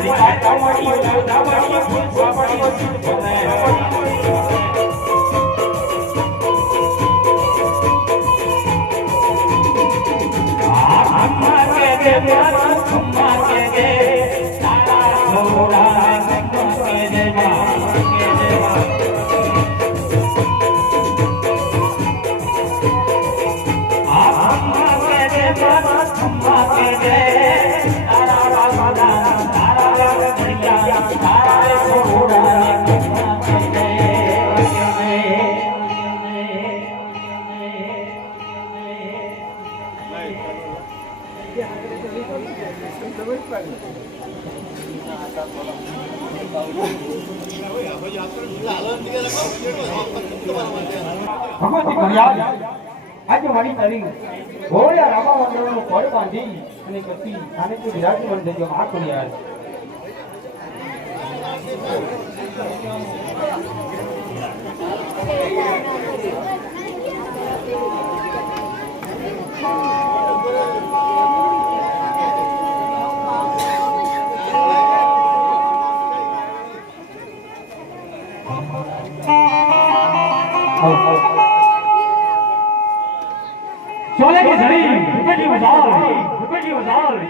Thank you. Bhagwati ફરિયાદ આજે મારી તારી ઘોડિયા રામા મંડળનો ફળ બાંધી અને પછી આને તું વિરાજમાન દેજો આ ફરિયાદ चले 找我来我这里有找我来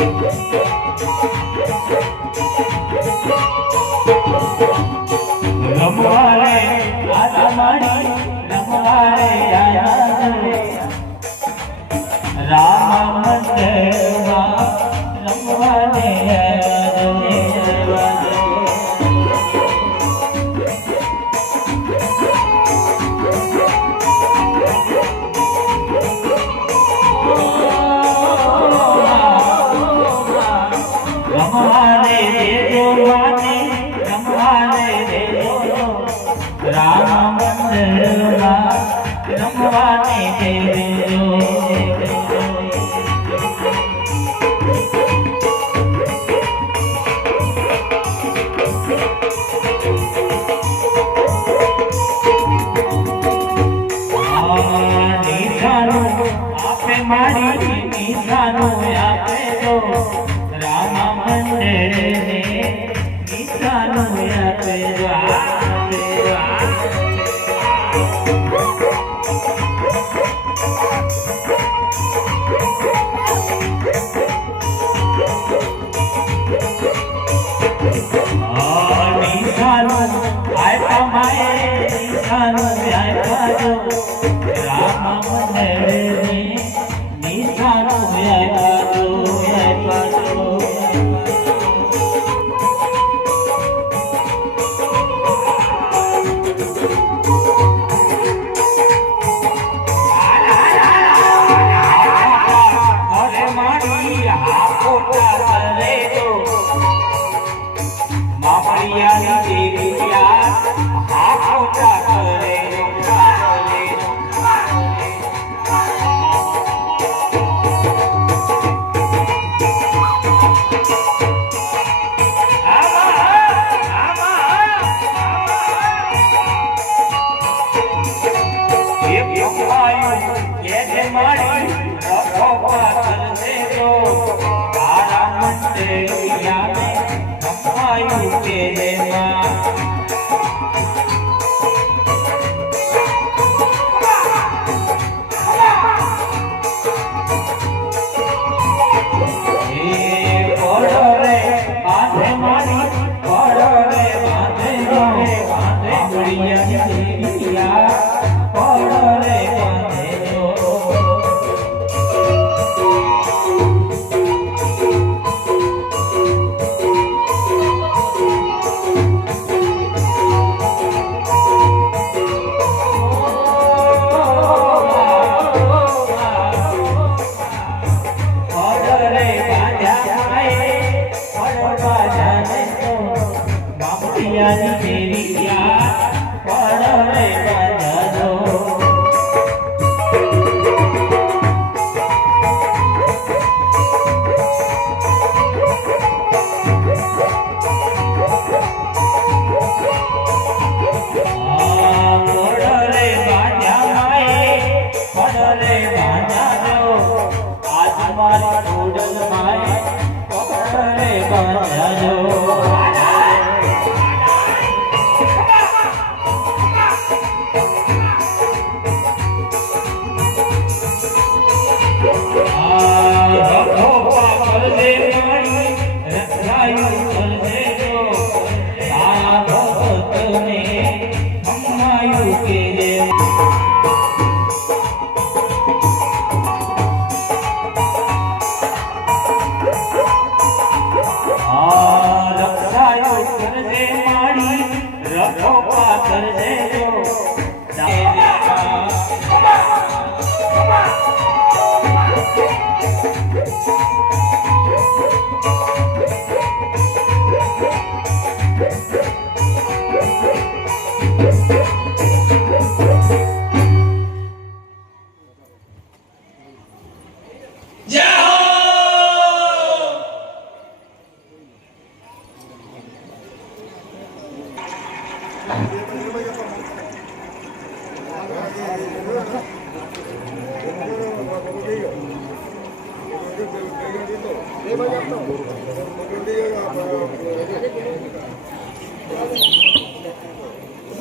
Música નિશાનું આપે મારી નિશાનું આપે તો રામ મંદિરે નિશાનું આપે જો આપે જો આપે નિશાનું રામ મંદિરે નિશાનું આપ્યા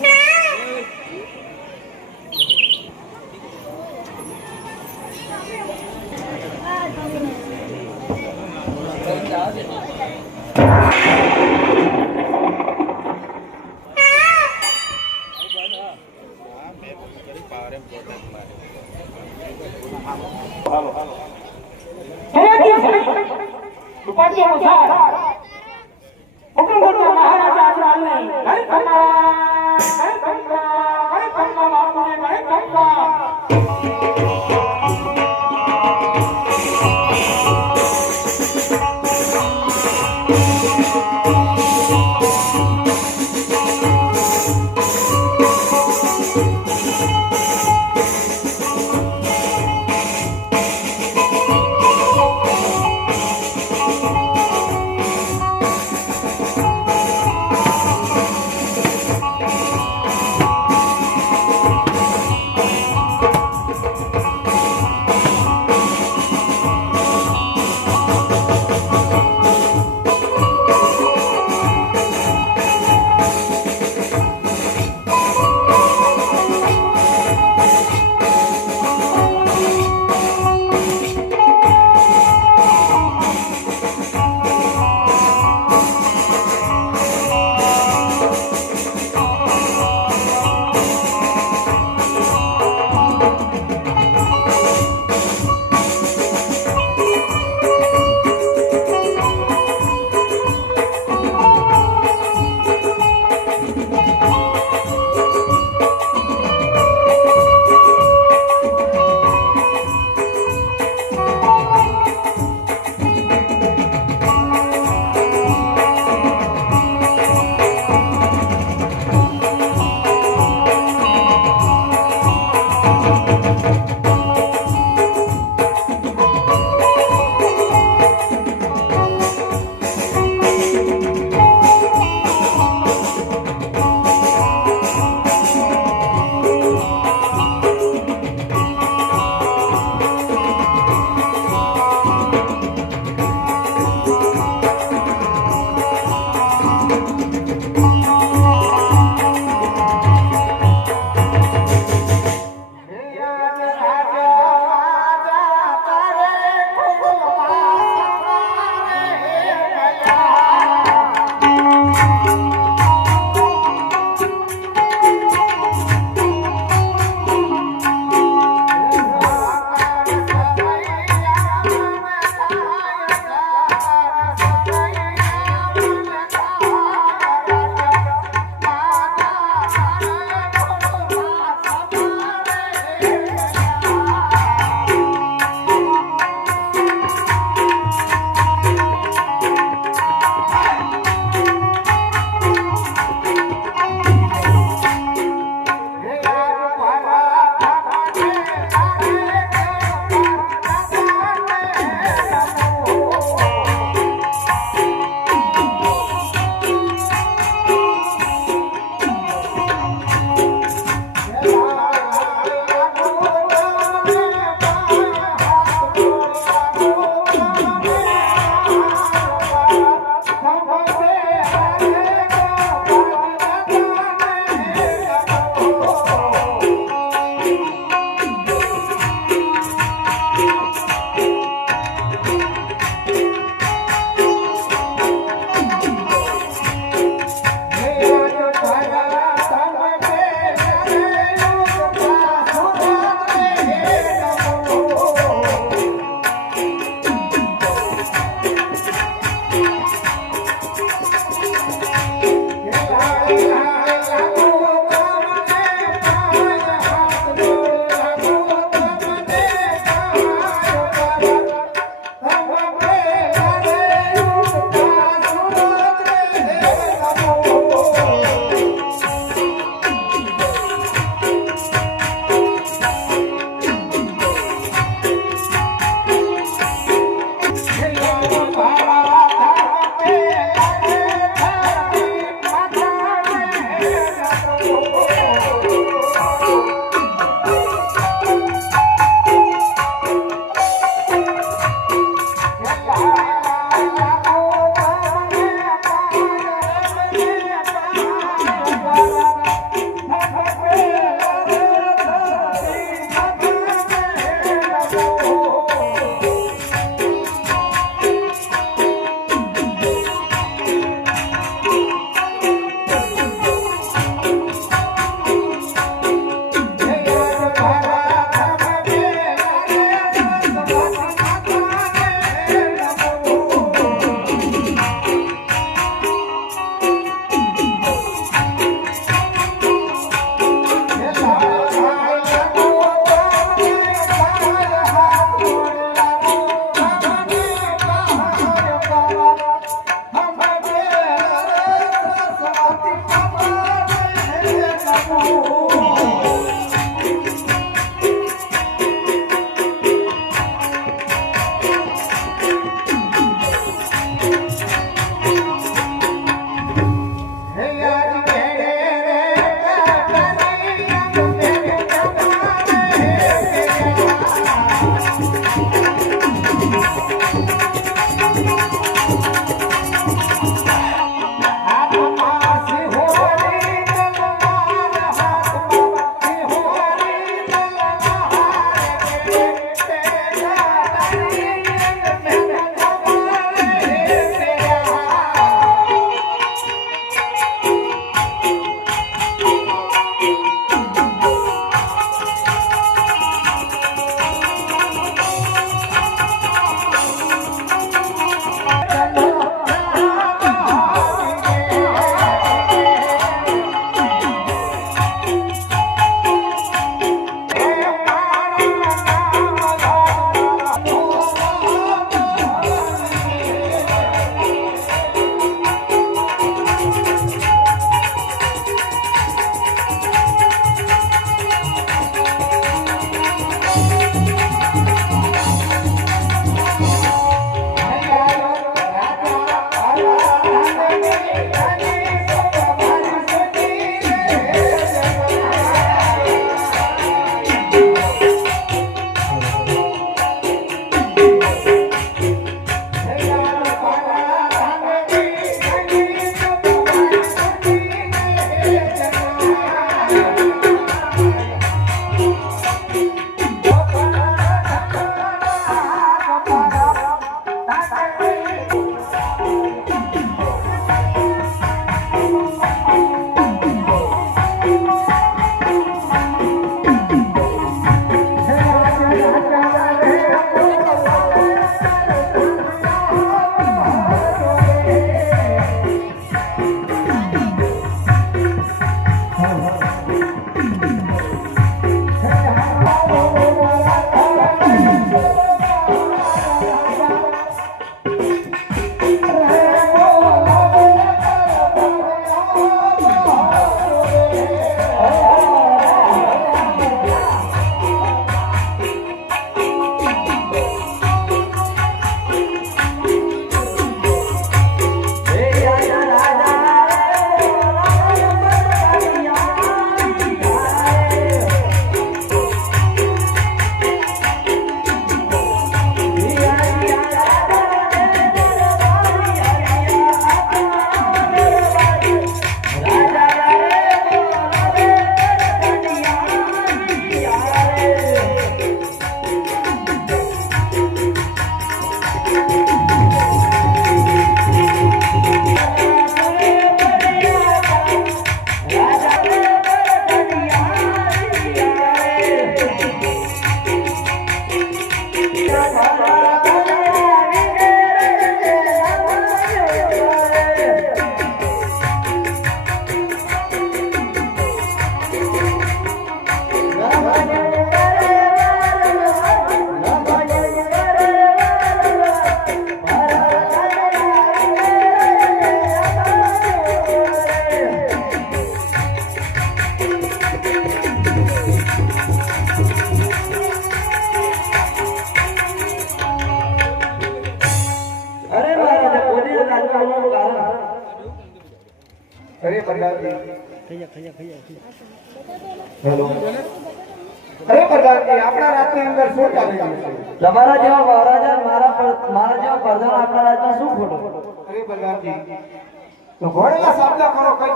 Yeah.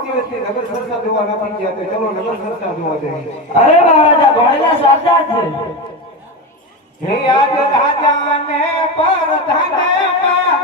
દિવસથી નગર જોવા નથી ગયા તો ચલો નગર જોવા જઈએ અરે મહારાજા ભણેલા સાચા છે હે આજ રાજાને પરધાને પામે સારિયાને.